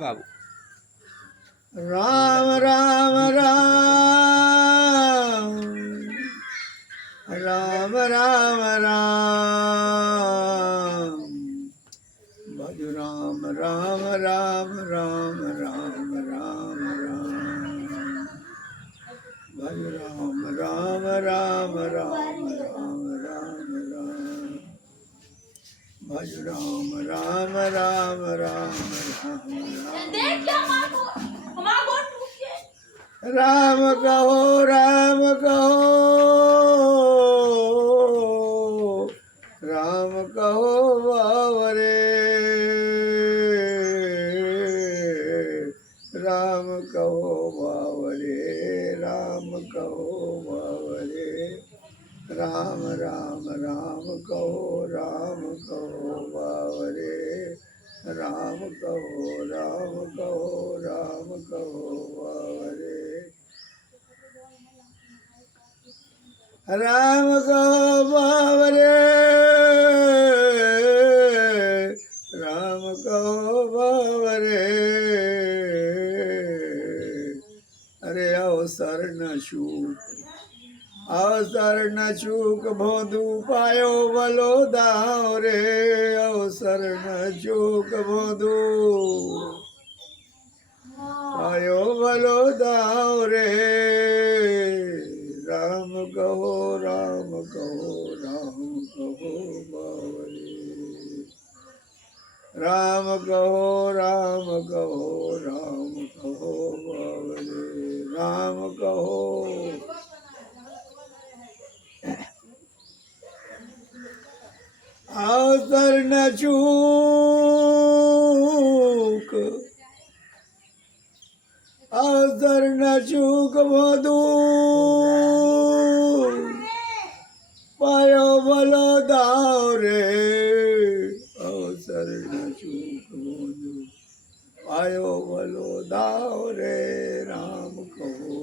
बाबू राम राम राम राम राम राम भज राम राम राम राम राम राम राम भज राम राम राम राम राम राम राम भज राम राम राम राम राम राम राम कहो बावरे राम कहो बावरे राम कहो बावरे राम राम राम कहो बावरे राम कहो बावरे राम कहो बावरे राम कहो बावरे अरे अवसर न चूक अवसर न चूक भोदू पायो बलो दाव रे अवसर न चूक भोदू पायो बलो दाव रे राम कहो बावरे राम कहो बावरे राम कहो अवसर न चूक अवसर न चूक मधु पायो बलो दाव रे अवसर न चूक मधु पायो बलो दाव रे राम कहो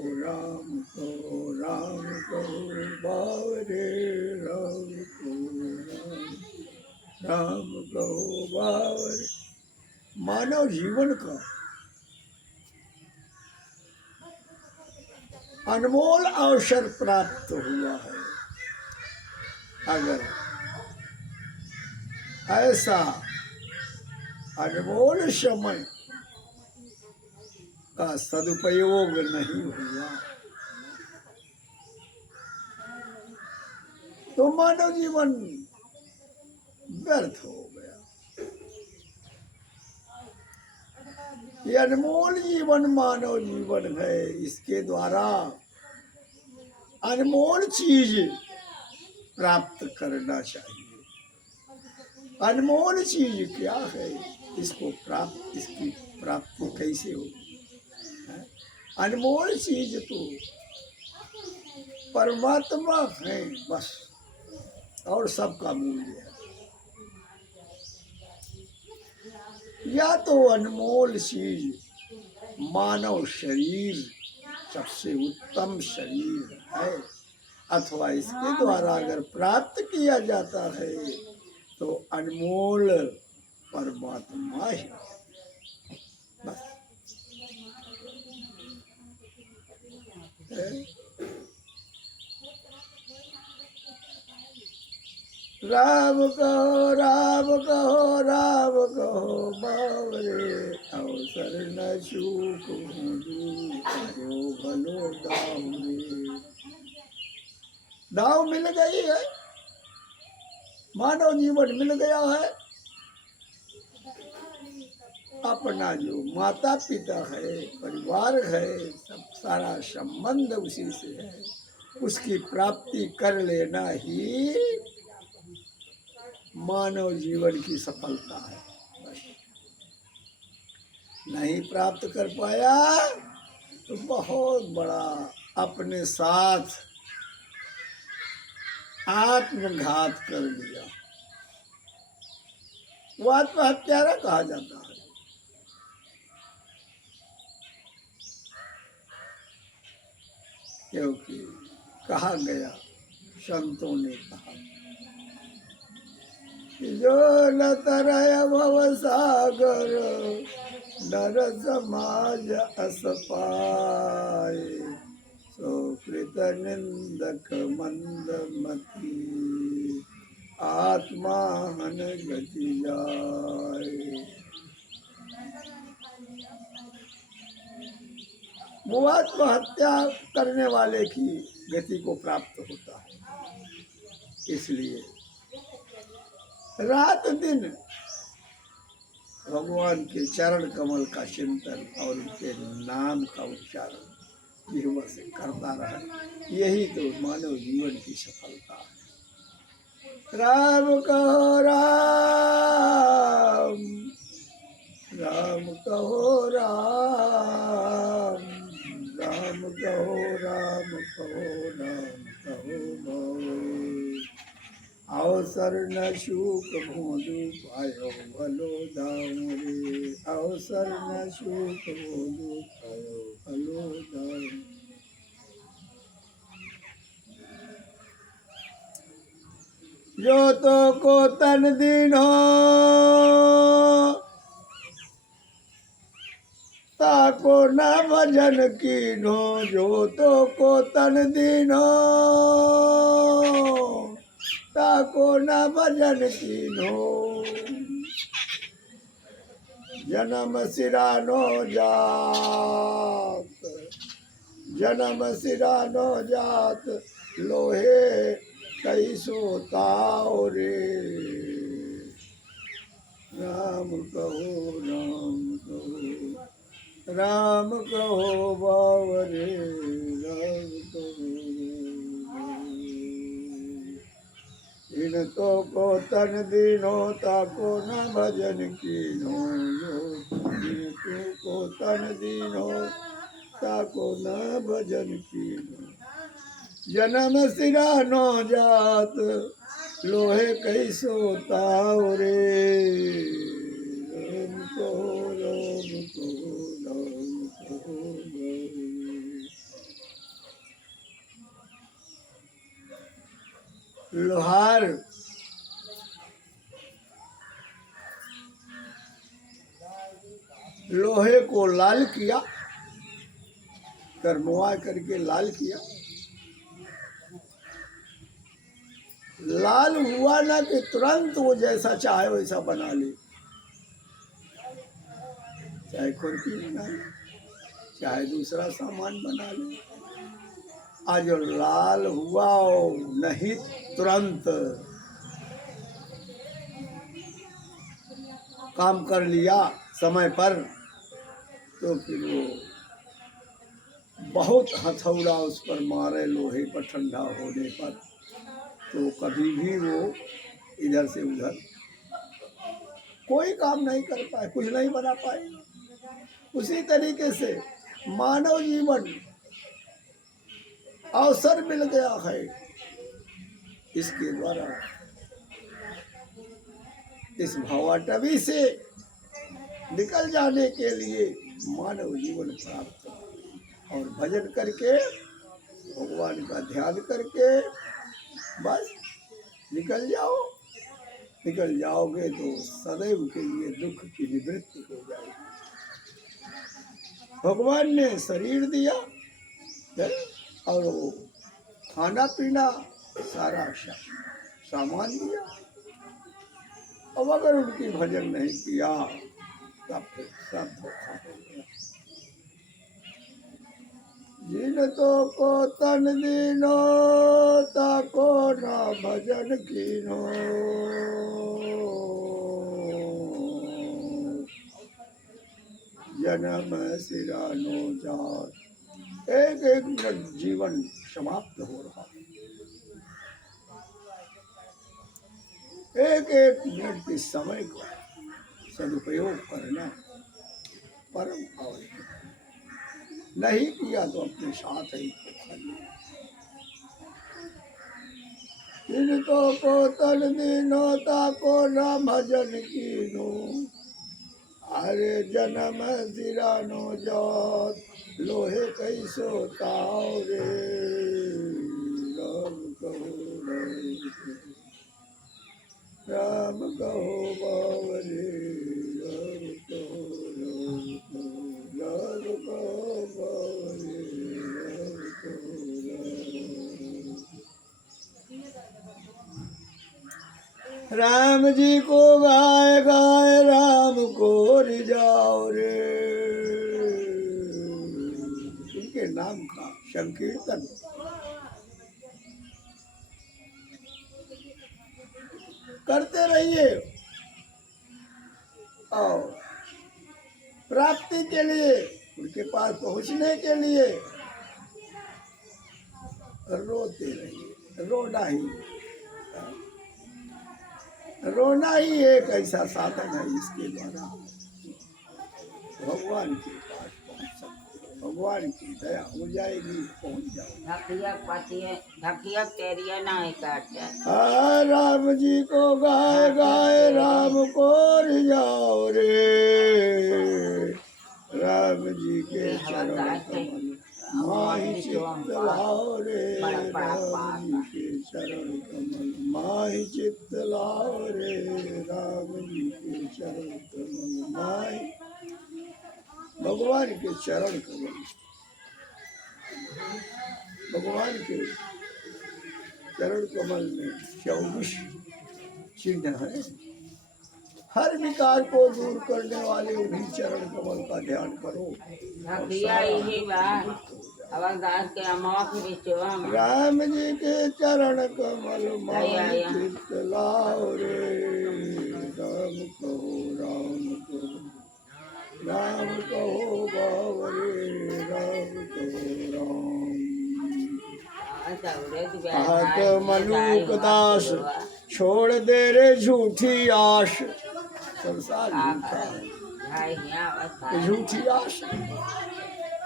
बावरे राम कहो बावरे मानव जीवन का अनमोल अवसर प्राप्त हुआ है। अगर ऐसा अनमोल समय का सदुपयोग नहीं हुआ तो मानव जीवन व्यर्थ हो गया। ये अनमोल जीवन मानव जीवन है, इसके द्वारा अनमोल चीज प्राप्त करना चाहिए। अनमोल चीज क्या है, इसकी प्राप्ति कैसे होगी? अनमोल चीज तो परमात्मा है बस, और सबका मूल्य है। या तो अनमोल चीज मानव शरीर सबसे उत्तम शरीर है, अथवा इसके द्वारा अगर प्राप्त किया जाता है तो अनमोल परमात्मा ही बस। राम कहो बावरे अवसर न चूक भलो दाव रे। दाव मिल गई है, मानव जीवन मिल गया है। अपना जो माता पिता है, परिवार है, सब सारा संबंध उसी से है, उसकी प्राप्ति कर लेना ही मानव जीवन की सफलता है बस। नहीं प्राप्त कर पाया तो बहुत बड़ा अपने साथ आत्मघात कर लिया, वो आत्महत्यारा कहा जाता है। क्योंकि कहा गया, संतों ने कहा जो न तरय भव सागर नर समाज अस पाए, सुकृत निंदक मंद मती, आत्मा हन गति जाए। वो आत्महत्या करने वाले की गति को प्राप्त होता है। इसलिए रात दिन भगवान के चरण कमल का चिंतन और उनके नाम का उच्चारण जीवन से करता रहे, यही तो मानव जीवन की सफलता है। राम कहो राम, राम कहो राम, राम कहो राम, कहो राम कहो मोर। अवसर न शूक भोंदू पायो भलो दाम रे, अवसर न शूक भोंदू पायो भलो दाम। जो तो को तन दीन हो, ताको न भजन कीन्हो, जो तो को तन दीन हो, ताको न भजन कीन्हो। जन्म सिरानो जात, जन्म सिरानो जात, लोहे कई सोताओ रे। राम कहो राम कहो, राम कहो बावरे, राम कहो। इन तो को तन दीनो, ताको न भजन कीनो, इन तो को तन दीनो, ताको न भजन कीनो। जन्म सिरानो जात, लोहे कई सोताओ रे। राम कहो राम कहो, राम कहो बावरे। लोहार लोहे को लाल किया, करमुआ करके लाल किया। लाल हुआ ना कि तुरंत वो जैसा चाहे वैसा बना ले, चाहे खुरपी बना ले, चाहे दूसरा सामान बना ले। आज लाल हुआ नहीं तुरंत काम कर लिया समय पर, तो फिर वो बहुत हथौड़ा उस पर मारे लोहे पर ठंडा होने पर, तो कभी भी वो इधर से उधर कोई काम नहीं कर पाए, कुछ नहीं बना पाए। उसी तरीके से मानव जीवन अवसर मिल गया है, इसके द्वारा इस भवाटवी से निकल जाने के लिए मानव जीवन प्राप्त, और भजन करके भगवान का ध्यान करके बस निकल जाओ। निकल जाओगे तो सदैव के लिए दुख की निवृत्ति हो जाएगी। भगवान ने शरीर दिया है, और वो खाना पीना सारा सामान दिया। अब अगर उनकी भजन नहीं किया तब फिर सब धोखा हो गया। जिन तो को तन दीनो, ताको ना भजन कीनो। जन्म सिरानो जात, एक एक मिनट जीवन समाप्त हो रहा है। एक एक मिनट के समय को सदुपयोग करना परम आवश्यक है। नहीं किया तो अपने साथ ही जिनको को तन दीनो, ताको न भजन कीनो। अरे जन्म सिरानो जात, लोहे कई सोताओ रे। राम कहो राम कहो बावरे, राम कहो राम। राम जी को गाय गाय राम को रिझाओ रे। उनके नाम का संकीर्तन करते रहिए और प्राप्ति के लिए, उनके पास पहुंचने के लिए रोते रहिए। रोना ही एक ऐसा साधन है इसके द्वारा भगवान के पास पहुंच सकते हो। भगवान की दया हो जाएगी, पहुंच जाओगे। हाँ, राम जी को गाय गाय राम को रिझाओ रे। राम जी के चरण कमल माहि चित्त लाओ रे। राम जी के चरण कमल माहि चित्त लाओ रे। राम जी के चरण कमल माहि, भगवान के चरण कमल, भगवान के चरण कमल में 24 चिन्ह है। हर विकार को दूर करने वाले उन्हीं चरण कमल का ध्यान करो। राम जी के चरण कमल माहि चित्त लाओ रे। राम कहो राम कहो, राम कहो बावरे, राम कहो राम। आहत मलूक दास छोड़ दे रे झूठी आश। संसार झूठा है, झूठी आश।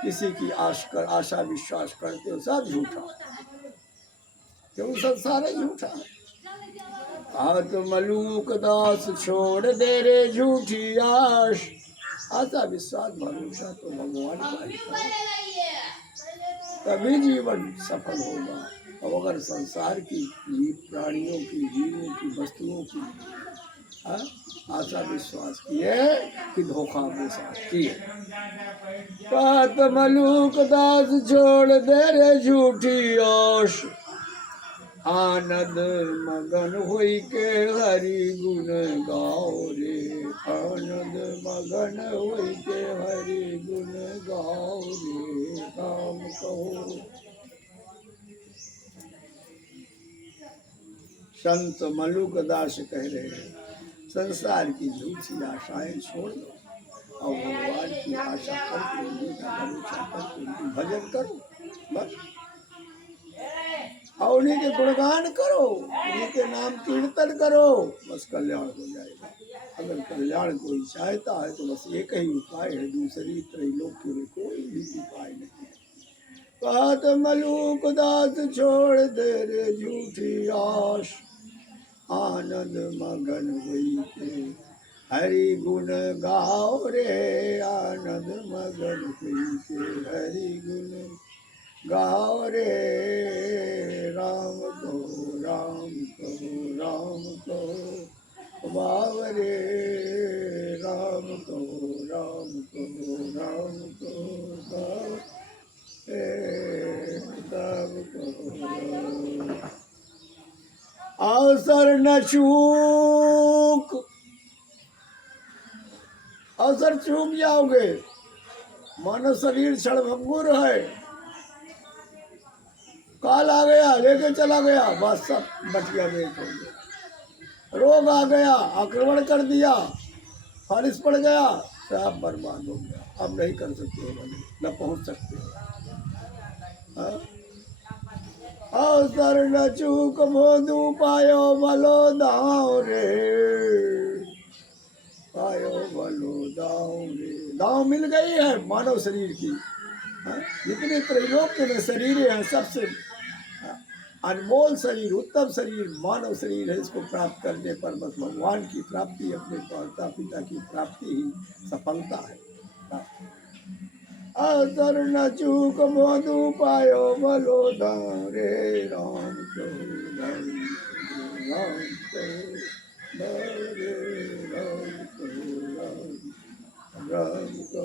किसी की आशा विश्वास करते हो सब झूठा, क्यों? संसार है झूठा। आहत मलूक दास छोड़ दे रे झूठी आश। आशा विश्वास भरोसा तो भगवान का ही है, तभी जीवन सफल होगा। और अगर संसार की प्राणियों की, जीवों की, वस्तुओं की आशा विश्वास किए कि धोखा के साथ किए। पात मलूक दास छोड़ दे रे झूठी आश। आनंद मगन होई के हरि गुण गाओ रे। आनंद मगन होई के हरि गुण गाओ रे। राम कहो। संत मलूक दास कह रहे हैं, संसार की झूठी आशाएं छोड़ दो और भगवान की आशा करके, उनका भरोसा करके उनकी भजन करो बस। और उन्हीं के गुणगान करो, उन्हीं के नाम कीर्तन करो, बस कल्याण हो जाएगा। अगर कल्याण कोई चाहता है तो बस एक ही उपाय है, दूसरी त्रैलोक्य में कोई भी उपाय नहीं है। पात मलूक दास छोड़ दे रे झूठी आश। आनंद मगन हुई के हरि गुण गाओ रे। आनंद मगन हुई के हरि गुण गाओ रे। राम कहो राम कहो, राम कहो बावरे। राम कहो राम कहो, राम कहो बावरे। राम कहो। अवसर न चूक, अवसर चूक जाओगे। मानव शरीर क्षणभंगुर है, काल आ गया लेके चला गया, बस सब बटिया बेच हो गया। रोग आ गया, आक्रमण कर दिया, फारिश पड़ गया, सब बर्बाद हो गया। अब नहीं कर सकते हो, न पहुंच सकते हो। अवसर न चूक मोदू पायो भलो दाव रे। पायो भलो दाव रे। दाव मिल गई है मानव शरीर की। जितने त्रैलोक्य में शरीर है सबसे अनमोल शरीर, उत्तम शरीर मानव शरीर है। इसको प्राप्त करने पर बस भगवान की प्राप्ति, अपने माता पिता की प्राप्ति ही सफलता है। अवसर न चूक मोदू पायो भलो दाव रे। राम को राम को रे। राम को राम को